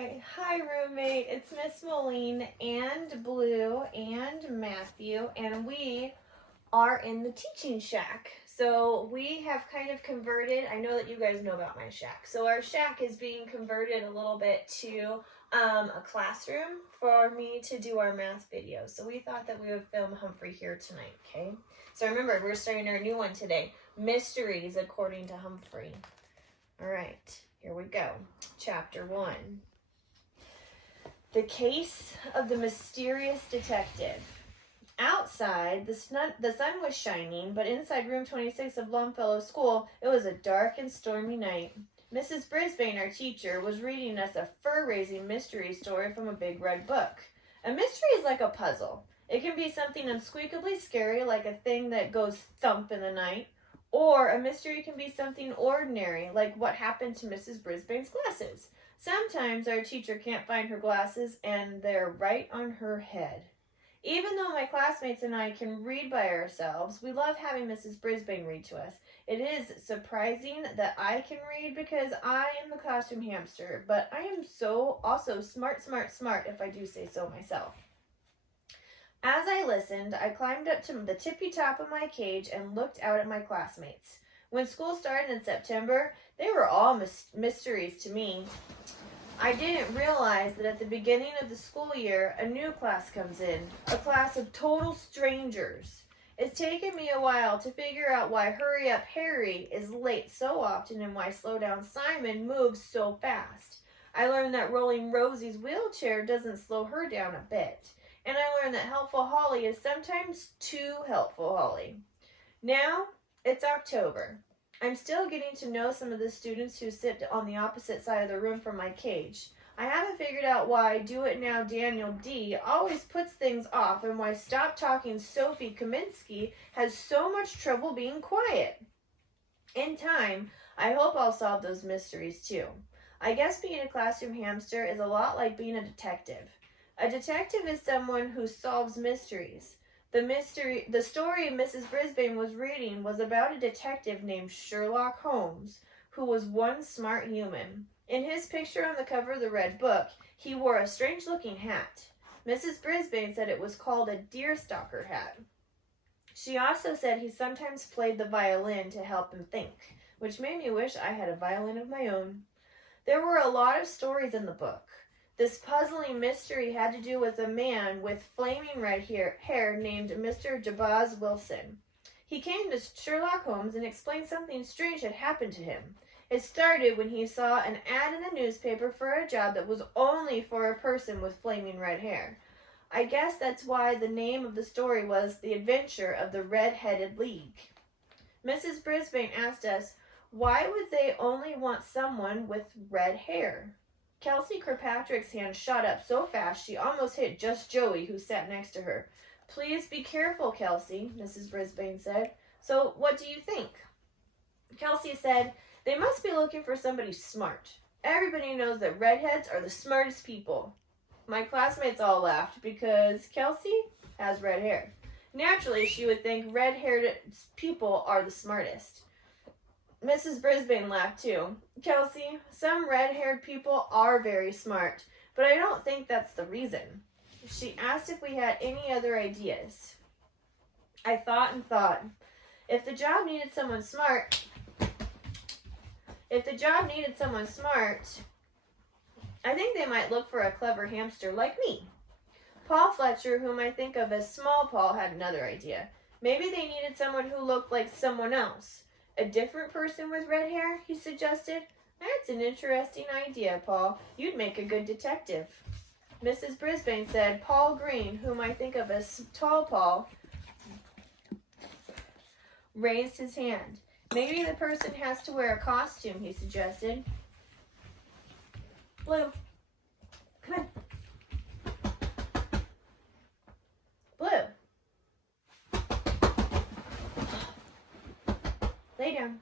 right. Hi, roommate. It's Miss Moline and Blue and Matthew, and we are in the teaching shack. So we have kind of converted, I know that you guys know about my shack. So our shack is being converted a little bit to a classroom for me to do our math videos. So we thought that we would film Humphrey here tonight, okay? So remember, we're starting our new one today, Mysteries According to Humphrey. All right, here we go. Chapter 1. The Case of the Mysterious Detective. Outside, the sun was shining, but inside room 26 of Longfellow School, it was a dark and stormy night. Mrs. Brisbane, our teacher, was reading us a fur-raising mystery story from a big red book. A mystery is like a puzzle. It can be something unsqueakably scary, like a thing that goes thump in the night, or a mystery can be something ordinary, like what happened to Mrs. Brisbane's glasses. Sometimes our teacher can't find her glasses, and they're right on her head. Even though my classmates and I can read by ourselves, we love having Mrs. Brisbane read to us. It is surprising that I can read because I am the classroom hamster, but I am also smart if I do say so myself. As I listened, I climbed up to the tippy top of my cage and looked out at my classmates. When school started in September, they were all mysteries to me. I didn't realize that at the beginning of the school year, a new class comes in, a class of total strangers. It's taken me a while to figure out why Hurry Up Harry is late so often and why Slow Down Simon moves so fast. I learned that Rolling Rosie's wheelchair doesn't slow her down a bit. And I learned that Helpful Holly is sometimes too helpful Holly. Now, it's October. I'm still getting to know some of the students who sit on the opposite side of the room from my cage. I haven't figured out why Do It Now Daniel D. always puts things off and why Stop Talking Sophie Kaminsky has so much trouble being quiet. In time, I hope I'll solve those mysteries too. I guess being a classroom hamster is a lot like being a detective. A detective is someone who solves mysteries. The story Mrs. Brisbane was reading was about a detective named Sherlock Holmes, who was one smart human. In his picture on the cover of the red book, he wore a strange-looking hat. Mrs. Brisbane said it was called a deerstalker hat. She also said he sometimes played the violin to help him think, which made me wish I had a violin of my own. There were a lot of stories in the book. This puzzling mystery had to do with a man with flaming red hair named Mr. Jabaz Wilson. He came to Sherlock Holmes and explained something strange had happened to him. It started when he saw an ad in the newspaper for a job that was only for a person with flaming red hair. I guess that's why the name of the story was The Adventure of the Red-Headed League. Mrs. Brisbane asked us, why would they only want someone with red hair? Kelsey Kirkpatrick's hand shot up so fast she almost hit just Joey, who sat next to her. Please be careful, Kelsey, Mrs. Brisbane said. So what do you think? Kelsey said, they must be looking for somebody smart. Everybody knows that redheads are the smartest people. My classmates all laughed because Kelsey has red hair. Naturally, she would think red-haired people are the smartest. Mrs. Brisbane laughed too. Kelsey, some red-haired people are very smart, but I don't think that's the reason. She asked if we had any other ideas. I thought and thought. If the job needed someone smart, I think they might look for a clever hamster like me. Paul Fletcher, whom I think of as Small Paul, had another idea. Maybe they needed someone who looked like someone else. A different person with red hair, he suggested. That's an interesting idea, Paul. You'd make a good detective. Mrs. Brisbane said Paul Green, whom I think of as Tall Paul, raised his hand. Maybe the person has to wear a costume, he suggested. Blue, come in. Blue. Lay down.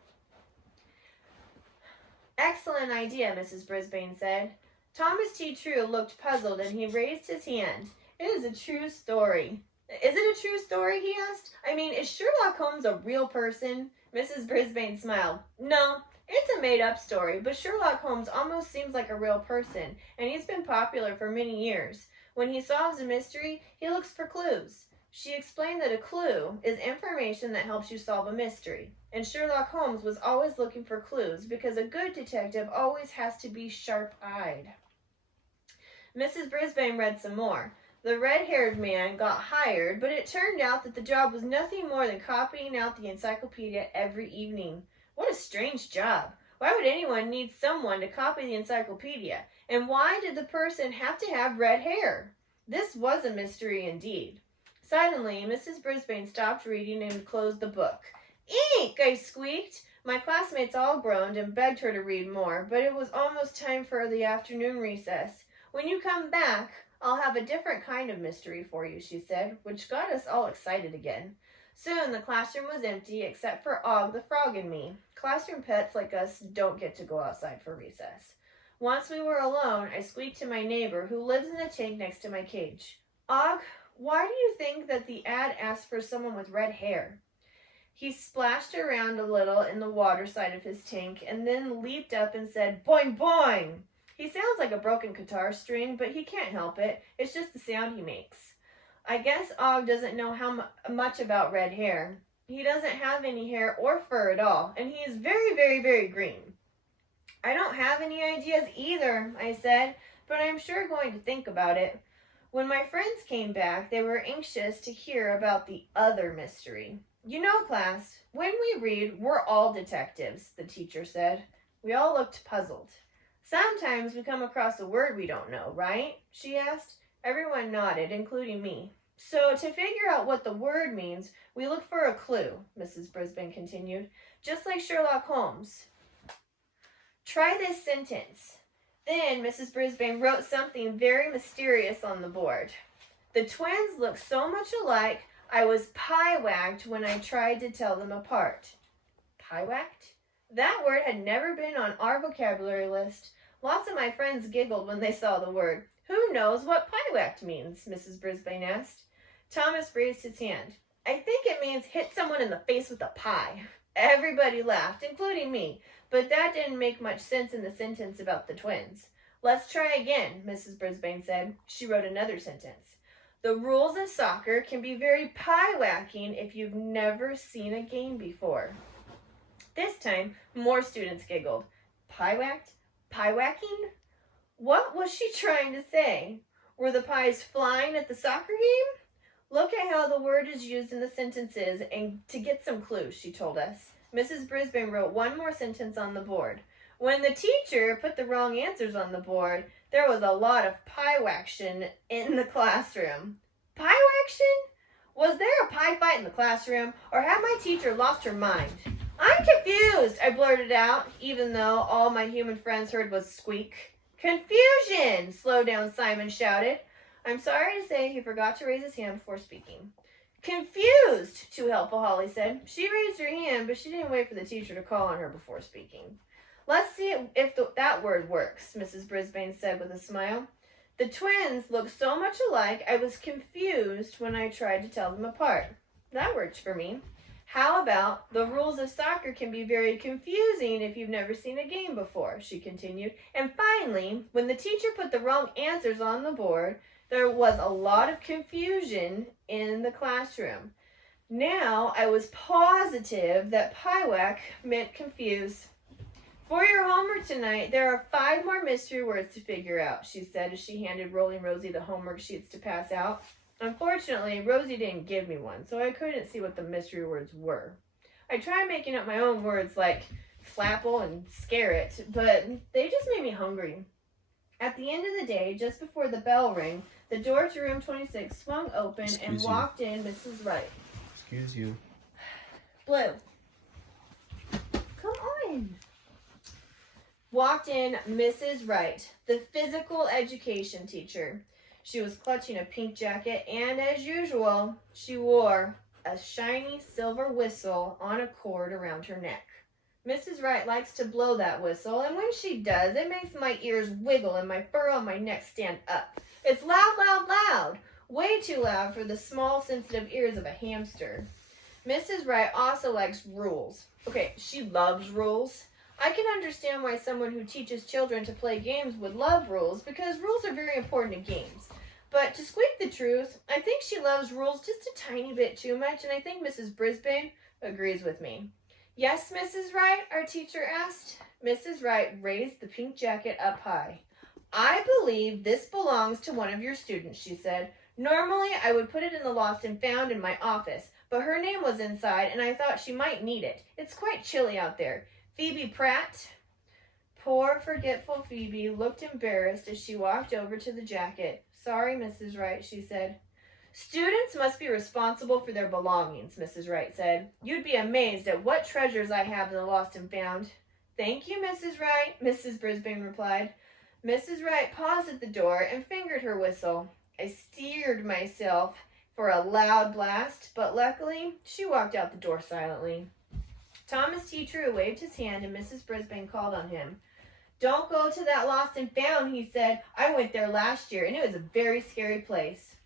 Excellent idea, Mrs. Brisbane said. Thomas T. True looked puzzled and he raised his hand. It is a true story. Is it a true story, he asked. I mean, is Sherlock Holmes a real person? Mrs. Brisbane smiled. No, It's a made-up story, but Sherlock Holmes almost seems like a real person, and he's been popular for many years. When he solves a mystery, he looks for clues. She explained that a clue is information that helps you solve a mystery, and Sherlock Holmes was always looking for clues because a good detective always has to be sharp-eyed. Mrs. Brisbane read some more. The red-haired man got hired, but it turned out that the job was nothing more than copying out the encyclopedia every evening. What a strange job. Why would anyone need someone to copy the encyclopedia? And why did the person have to have red hair? This was a mystery indeed. Suddenly, Mrs. Brisbane stopped reading and closed the book. Eek! I squeaked. My classmates all groaned and begged her to read more, but it was almost time for the afternoon recess. When you come back, I'll have a different kind of mystery for you, she said, which got us all excited again. Soon the classroom was empty except for Og the frog and me. Classroom pets like us don't get to go outside for recess. Once we were alone, I squeaked to my neighbor who lives in the tank next to my cage. Og, why do you think that the ad asked for someone with red hair? He splashed around a little in the water side of his tank and then leaped up and said, boing, boing! He sounds like a broken guitar string, but he can't help it. It's just the sound he makes. I guess Og doesn't know how much about red hair. He doesn't have any hair or fur at all, and he is very, very, very green. I don't have any ideas either, I said, but I'm sure going to think about it. When my friends came back, they were anxious to hear about the other mystery. You know, class, when we read, we're all detectives, the teacher said. We all looked puzzled. Sometimes we come across a word we don't know, right? She asked. Everyone nodded, including me. So to figure out what the word means, we look for a clue, Mrs. Brisbane continued, just like Sherlock Holmes. Try this sentence. Then Mrs. Brisbane wrote something very mysterious on the board. The twins look so much alike, I was pie-whacked when I tried to tell them apart. Pie-whacked? That word had never been on our vocabulary list. Lots of my friends giggled when they saw the word. Who knows what pie-whacked means? Mrs. Brisbane asked. Thomas raised his hand. I think it means hit someone in the face with a pie. Everybody laughed, including me, but that didn't make much sense in the sentence about the twins. Let's try again, Mrs. Brisbane said. She wrote another sentence. The rules of soccer can be very pie-whacking if you've never seen a game before. This time, more students giggled. Pie-whacked? Pie-whacking? What was she trying to say? Were the pies flying at the soccer game? Look at how the word is used in the sentences and to get some clues, she told us. Mrs. Brisbane wrote one more sentence on the board. When the teacher put the wrong answers on the board, there was a lot of pie-waction in the classroom. Pie-waction? Was there a pie fight in the classroom, or had my teacher lost her mind? I'm confused, I blurted out, even though all my human friends heard was squeak. Confusion! Slow down, Simon shouted. I'm sorry to say he forgot to raise his hand before speaking. Confused, Too Helpful Holly said. She raised her hand, but she didn't wait for the teacher to call on her before speaking. Let's see if that word works, Mrs. Brisbane said with a smile. The twins look so much alike, I was confused when I tried to tell them apart. That worked for me. How about the rules of soccer can be very confusing if you've never seen a game before, she continued. And finally, when the teacher put the wrong answers on the board, there was a lot of confusion in the classroom. Now I was positive that pie-whack meant confuse. For your homework tonight, there are 5 more mystery words to figure out, she said as she handed Rolling Rosie the homework sheets to pass out. Unfortunately, Rosie didn't give me one, so I couldn't see what the mystery words were. I tried making up my own words like flapple and scare it, but they just made me hungry. At the end of the day, just before the bell rang, the door to room 26 swung open and walked in Mrs. Wright. Excuse you. Blue. Come on. Walked in Mrs. Wright, the physical education teacher. She was clutching a pink jacket, and as usual, she wore a shiny silver whistle on a cord around her neck. Mrs. Wright likes to blow that whistle, and when she does, it makes my ears wiggle and my fur on my neck stand up. It's loud, loud, loud. Way too loud for the small, sensitive ears of a hamster. Mrs. Wright also likes rules. Okay, she loves rules. I can understand why someone who teaches children to play games would love rules, because rules are very important in games. But to squeak the truth, I think she loves rules just a tiny bit too much, and I think Mrs. Brisbane agrees with me. Yes, Mrs. Wright, our teacher asked. Mrs. Wright raised the pink jacket up high. I believe this belongs to one of your students, she said. Normally, I would put it in the lost and found in my office, but her name was inside, and I thought she might need it. It's quite chilly out there. Phoebe Pratt. Poor, forgetful Phoebe looked embarrassed as she walked over to the jacket. Sorry, Mrs. Wright, she said. Students must be responsible for their belongings, Mrs. Wright said. You'd be amazed at what treasures I have in the lost and found. Thank you, Mrs. Wright, Mrs. Brisbane replied. Mrs. Wright paused at the door and fingered her whistle. I steered myself for a loud blast, but luckily she walked out the door silently. Thomas T. True waved his hand and Mrs. Brisbane called on him. Don't go to that lost and found, he said. I went there last year and it was a very scary place.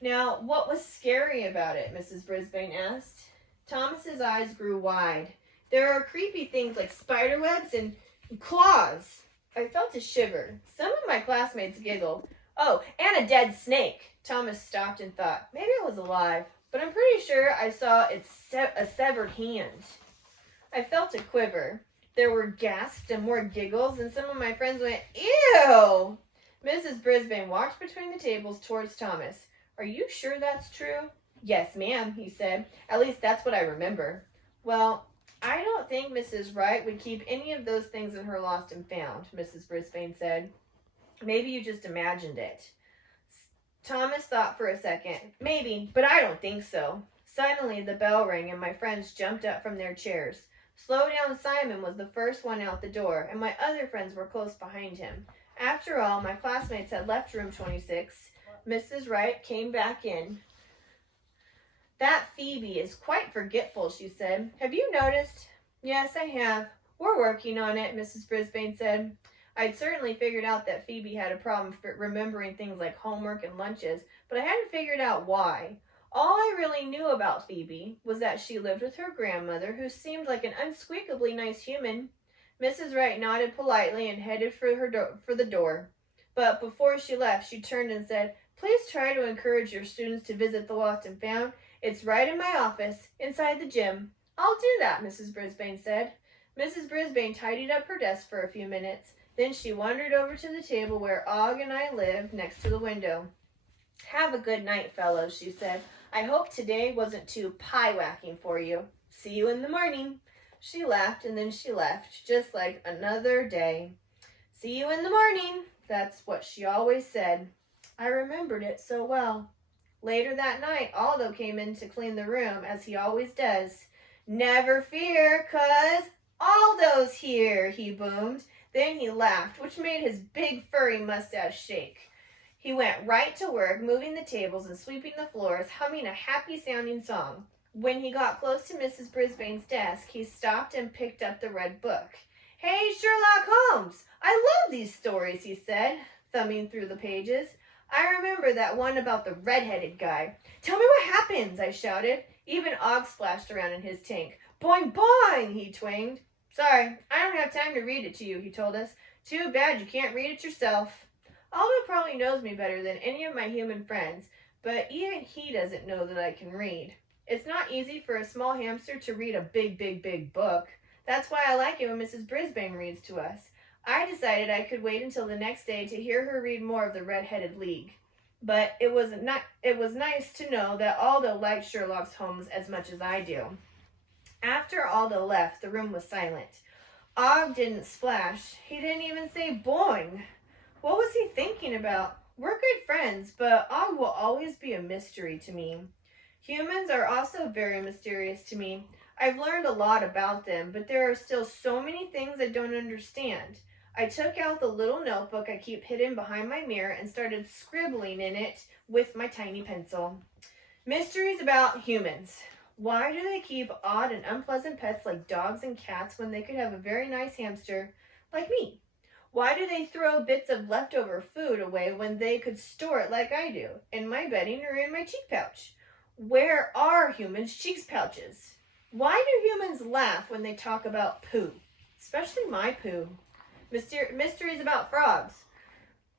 Now, what was scary about it? Mrs. Brisbane asked. Thomas's eyes grew wide. There are creepy things like spider webs and claws. I felt a shiver. Some of my classmates giggled. Oh, and a dead snake. Thomas stopped and thought, maybe it was alive, but I'm pretty sure I saw a severed hand. I felt a quiver. There were gasps and more giggles, and some of my friends went, ew! Mrs. Brisbane walked between the tables towards Thomas. Are you sure that's true? Yes, ma'am, he said. At least that's what I remember. Well, I don't think Mrs. Wright would keep any of those things in her lost and found, Mrs. Brisbane said. Maybe you just imagined it. Thomas thought for a second. Maybe, but I don't think so. Suddenly, the bell rang and my friends jumped up from their chairs. Slow Down Simon was the first one out the door, and my other friends were close behind him. After all, my classmates had left room 26. Mrs. Wright came back in. That Phoebe is quite forgetful, she said. Have you noticed? Yes, I have. We're working on it, Mrs. Brisbane said. I'd certainly figured out that Phoebe had a problem remembering things like homework and lunches, but I hadn't figured out why. All I really knew about Phoebe was that she lived with her grandmother, who seemed like an unsqueakably nice human. Mrs. Wright nodded politely and headed for the door. But before she left, she turned and said, Please try to encourage your students to visit the Lost and Found. It's right in my office, inside the gym. I'll do that, Mrs. Brisbane said. Mrs. Brisbane tidied up her desk for a few minutes. Then she wandered over to the table where Og and I lived, next to the window. Have a good night, fellows, she said. I hope today wasn't too pie-whacking for you. See you in the morning. She laughed and then she left, just like another day. See you in the morning. That's what she always said. I remembered it so well. Later that night, Aldo came in to clean the room, as he always does. Never fear, 'cause Aldo's here, he boomed. Then he laughed, which made his big furry mustache shake. He went right to work, moving the tables and sweeping the floors, humming a happy-sounding song. When he got close to Mrs. Brisbane's desk, he stopped and picked up the red book. Hey, Sherlock Holmes! I love these stories, he said, thumbing through the pages. I remember that one about the red-headed guy. Tell me what happens, I shouted. Even Og splashed around in his tank. Boing, boing, he twanged. Sorry, I don't have time to read it to you, he told us. Too bad you can't read it yourself. Aldo probably knows me better than any of my human friends, but even he doesn't know that I can read. It's not easy for a small hamster to read a big, big, big book. That's why I like it when Mrs. Brisbane reads to us. I decided I could wait until the next day to hear her read more of the Red-Headed League. But it was nice to know that Aldo liked Sherlock Holmes as much as I do. After Aldo left, the room was silent. Og didn't splash. He didn't even say boing. What was he thinking about? We're good friends, but Og will always be a mystery to me. Humans are also very mysterious to me. I've learned a lot about them, but there are still so many things I don't understand. I took out the little notebook I keep hidden behind my mirror and started scribbling in it with my tiny pencil. Mysteries about humans. Why do they keep odd and unpleasant pets like dogs and cats when they could have a very nice hamster like me? Why do they throw bits of leftover food away when they could store it like I do, in my bedding or in my cheek pouch? Where are humans' cheek pouches? Why do humans laugh when they talk about poo? especially my poo. Mysteries about frogs.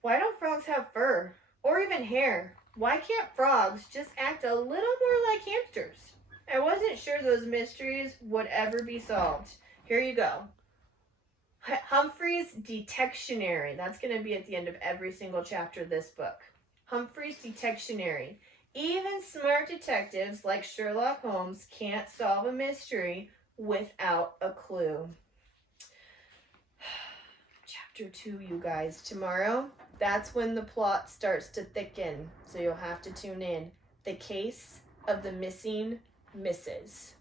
Why don't frogs have fur or even hair? Why can't frogs just act a little more like hamsters? I wasn't sure those mysteries would ever be solved. Here you go. Humphrey's Detectionary. That's going to be at the end of every single chapter of this book. Humphrey's Detectionary. Even smart detectives like Sherlock Holmes can't solve a mystery without a clue. Chapter 2, you guys. Tomorrow, that's when the plot starts to thicken, so you'll have to tune in. The Case of the Missing Misses.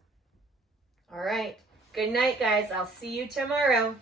All right. Good night, guys. I'll see you tomorrow.